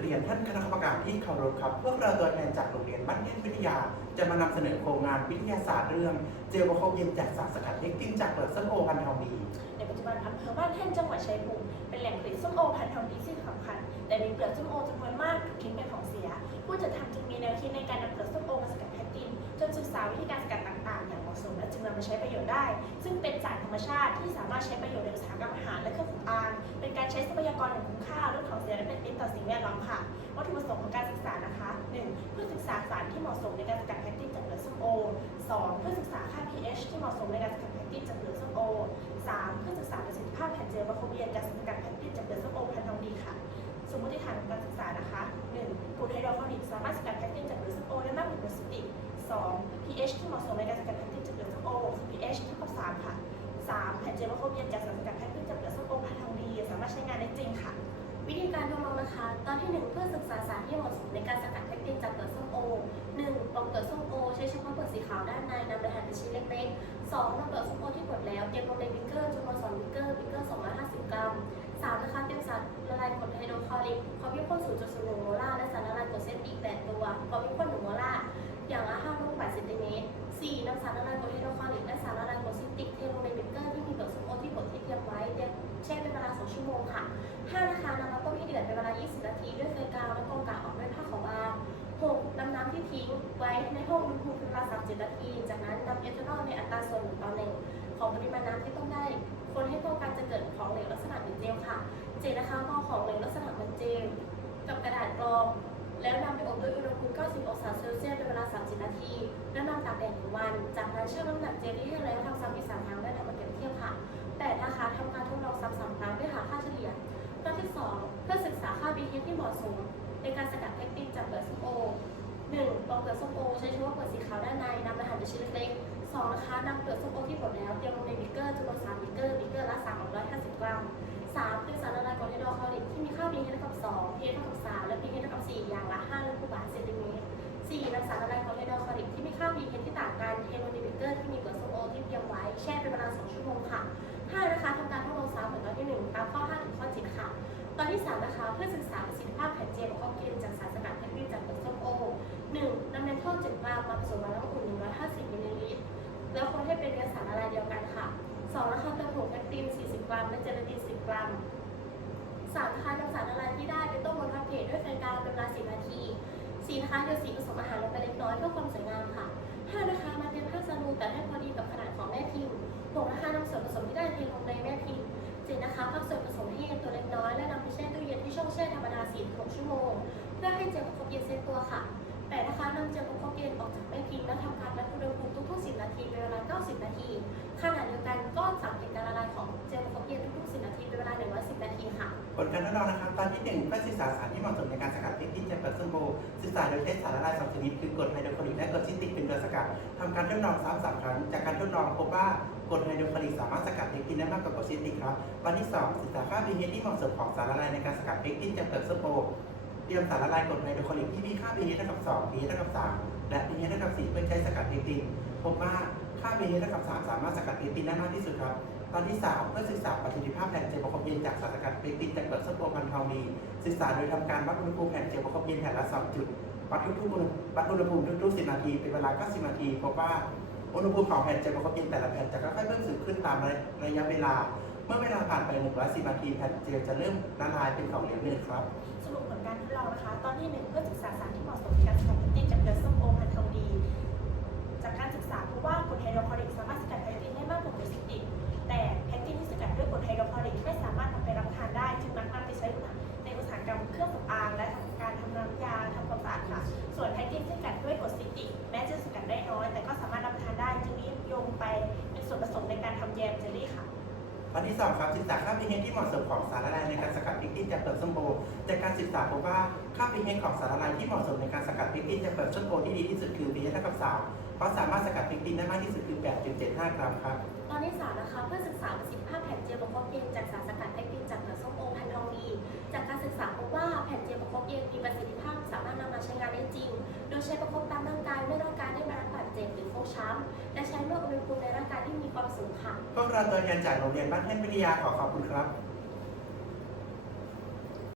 เรียนท่านคณะกรรมการที่เคารพครับ พวกเราตัวแทนจากโรงเรียนบ้านเทนวิทยา จะมานำเสนอโครงงานวิทยาศาสตร์เรื่อง เจลบโคเย็นจากสารสกัดเล็กติ้งจากเปลือกส้มโอพันธุ์ทองดี ในปัจจุบันอำเภอบ้านแท่นจังหวัดชัยภูมิเป็นแหล่งผลิตส้มโอพันธุ์ทองดีที่สำคัญ แต่มีเปลือกส้มโอจำนวนมากถูกทิ้งเป็นของเสีย ผู้จัดทำจึงมีแนวคิดในการนำเปลือกส้มโอมาสกัดแพคตินจนศึกษาวิธีการสกัดต่างๆ อย่างเหมาะสมและจึงนำมาใช้ประโยชน์ได้ ซึ่งเป็นสารธรรมชาติที่สามารถใช้ประโยชน์ในอุตสาหกรรมอาหารและเครื่อง การใช้ทรัพยากรอย่างคุ้มค่าลดของเสียและเป็นมิตรต่อสิ่งแวดล้อมค่ะ วัตถุประสงค์ของการศึกษานะคะ 1. เพื่อศึกษาสารที่เหมาะสมในการสกัดแพคตินจากเปลือกส้มโอ 2. เพื่อศึกษาค่า pH ที่เหมาะสมในการสกัดแพคตินจากเปลือกส้มโอ 3. เพื่อศึกษาประสิทธิภาพแผ่นเจลบาโคเบียนจากสกัดแพคตินจากเปลือกส้มโอพันธุ์ทองดีค่ะ สมมติฐานของการศึกษานะคะ 1. กรดไฮโดรคลอริกสามารถสกัดแพคตินจากเปลือกส้มโอได้มากกว่ากรดซิตริก 2. pH ที่เหมาะสมในการสกัดแพคตินจากเปลือกส้มโอคือ pH เท่ากับ3ค่ะ 3. แผ่นเจลบาโคเบียนจากสารสกัดแพคตินจากเปลือกามารถใช้งานได้จริงค่ะ วิธีการทดลองนะคะ ตอนที่ 1 เพื่อศึกษาสารที่เหมาะสมในการสกัดแพคตินจากเปลือกส้มโอ 1. ปอกเปลือกส้มโอ ใช้เฉพาะเปลือกสีขาวด้านในนำไปหั่นเป็นชิ้นเล็กๆ 2. นำเปลือกส้มโอที่บดแล้วเตรียมลงในบิ๊กเกอร์จำนวน2บิ๊กเกอร์บิ๊กเกอร์ 250 กรัม 3. นะคะเตรียมสารละลายกรดไฮโดรคลอริกความเข้มข้น0.01โมลาร์และสารละลายกรดเซตอีก8ตัวความเข้มข้น1โมลาร์อย่างละ5ลูก8เซนติเมตร 4. นำสารละลายกรดไฮโดรคลอริกและสารละลาย ไว้ในห้องอุณหภูมิเป็นเวลา30นาที จากนั้นนำเอทานอลในอัตราส่วน1ต่อ1ของปริมาณน้ำที่ต้มได้ คนให้ต้องการจะเกิดของเหลวลักษณะเหมือนเจลค่ะ เจนนะคะมอของเหลวลักษณะเหมือนเจลกับกระดาษกรอง แล้วนำไปอบด้วยอุณหภูมิ 90 องศาเซลเซียสเป็นเวลา 30 นาที แล้วนำตากแดดหนึ่งวัน จากนั้นเชั่งน้ำหนักเจลที่ให้แล้วทำซ้ำอีกสามครั้งได้นำมาเปรียบเทียบค่ะ 8. นะคะทำการทดลองซ้ำสามครั้งเพื่อหาค่าเฉลี่ยข้อที่ 2 เพื่อศึกษาค่า pH ที่เหมาะสมในการสกัดแพคตินจากเปลือกส้มโอ 1. ปอกเปลือกส้มโอใช้เฉพาะเปลือกสีขาวด้านในนำไปหั่นเป็นชิ้นเล็กๆ 2. นะคะนำเปลือกส้มโอที่บดแล้วเตรียมลงในบิ๊กเกอร์จำนวน3บิ๊กเกอร์บิ๊กเกอร์ละ350 กรัม 3. เป็นสารละลายกรดไฮโดรคลอริกที่มีค่า pH เท่ากับ2 pH เท่ากับ3และ pH เท่ากับ4อย่างละ5ลูกบาศก์เซนติเมตร 4. นำสารละลายกรดไฮโดรคลอริกที่มีค่า pH ที่ต่างกันเทลงในบิ๊กเกอร์ที่มีเปลือกส้มโอที่เตรียมไว้แช่เป็นเวลา2ชั่วโมงค่ะ 5. นะคะทำการทดลองซ้ำเหมือนตอนที่1ตามข้อ5ถึงข้อ7ค่ะ ตอนที่3นะคะเพื่อศึกษาประสิทธิภาพแผ่นเจลของเกนจากสารสกัดแพคตินจากเปลือกส้มโอ 1. นำเมทัล7กรัมมาผสมกับน้ำอุ่น150มิลลิลิตรแล้วคนให้เป็นเนื้อสารละลายเดียวกันค่ะ 2. นะคะเติมผงแพคติน 40 กรัม และเจลาติน 10 กรัม 3. นะคะนำสารละลายที่ได้ไปต้มบนพับเพจด้วยไฟกลางเป็นเวลา 10 นาที 4. นะคะโยนสีผสมอาหารลงไปเล็กน้อยเพื่อความสวยงามค่ะ 5. นะคะมาเตรียมผ้าสลูแต่ให้พอดีกับขนาดของแม่พิมพ์ 6. นะคะนำส่วนผสมที่ได้เทลงในแม่พิมพ์ 7. นะคะพักส่วนผสมใ4-6 ชั่วโมง เพื่อให้เจลประคบเย็นเซตตัวค่ะ 8. นะคะนำเจลประคบเย็นออกจากแม่พิมพ์และทำการวัดอุณหภูมิทุกๆ 10 นาทีเป็นเวลา 90 นาทีขณะเดียวกันก็สังเกตการละลายของเจลประคบเย็นทุกๆ 10 นาทีเป็นเวลา 110 นาทีค่ะผลการทดลองนะครับตอนที่1เพื่อศึกษาสารที่เหมาะสมในการสกัดเล็กติ้งจากเปลือกส้มโอศึกษาโดยใช้สารละลายสองชนิดคือกรดไฮโดรคลอริกและกรดซิตริกเป็นตัวสกัดทำการทดลองซ้ำสามครั้งจากการทดลองพบว่า กรดไฮโดรคลอริกสามารถสกัดเล็กติ้งได้มากกว่ากรดซิตริกครับตอนที่2ศึกษาค่า pH ที่เหมาะสมของสารละลายในการสกัดเล็กติ้งจากเปลือกส้มโอเตรียมสารละลายกรดไฮโดรคลอริกที่มีค่า pH เท่ากับ2 pH เท่ากับ3และ pH เท่ากับ4เพื่อใช้สกัดเล็กติ้งพบว่าค่า pH เท่ากับ3สามารถสกัดเล็กติ้งได้มากที่สุดครับตอนที่ 3 เพื่อศึกษาประสิทธิภาพแผ่นเจลประคบเย็นจากสารสกัดเปกตินจากเปลือกส้มโอพันธุ์ทองดีศึกษาโดยทำการวัดอุณหภูมิแผ่นเจลประคบเย็นแผ่นละ2จุดวัดทุกๆอุณหวัดอุณหภูมิทุกๆ10 นาที เป็นเวลา 90 นาทีพบว่า อุณหภูมิของแผ่นเจะประคบเป็นแต่ละแผ่นจะค่อยๆเพิ่มสูงขึ้นตามระยะเวลา เมื่อเวลาผ่านไป110นาทีแผ่นเจลจะเริ่มละลายเป็นของเหลวเลยครับ สรุปผลการทดลองนะคะ ตอนที่1เพื่อศึกษาสารที่เหมาะสมในการสกัดแพคตินจากเปลื แยมเจลลี่ค่ะตอนที่สองครับศึกษาค่า pH ที่เหมาะสมของสารละลายในการสกัดพริกตินจากเปลือกส้มโอจากการศึกษาพบว่าค่า pH ของสารละลายที่เหมาะสมในการสกัดพริกตินจากเปลือกส้มโอที่ดีที่สุดคือ pH เท่ากับ3เพราะสามารถสกัดพริกตินได้มากที่สุดคือ 8.75 กรัมครับ ตอนที่สามนะคะเพื่อศึกษาประสิทธิภาพแผ่นเจลประคบเย็นจากสารสกัดแพคตินจากเปลือกส้มโอพันธุ์ทองดี จากการศึกษาพบว่าแผ่นเจลประคบเย็นมีประสิทธิภาพสามารถนำมาใช้งานได้จริง โดยใช้ประคบตามร่างกายเมื่อร่างกายได้รับบาดเจ็บหรือฟกช้ เลือกอุณหภูมิในร่างกายที่มีความสูงค่ะ พวกเราตัวแทนจากโรงเรียนบ้านเทนวิทยาขอขอบคุณครับ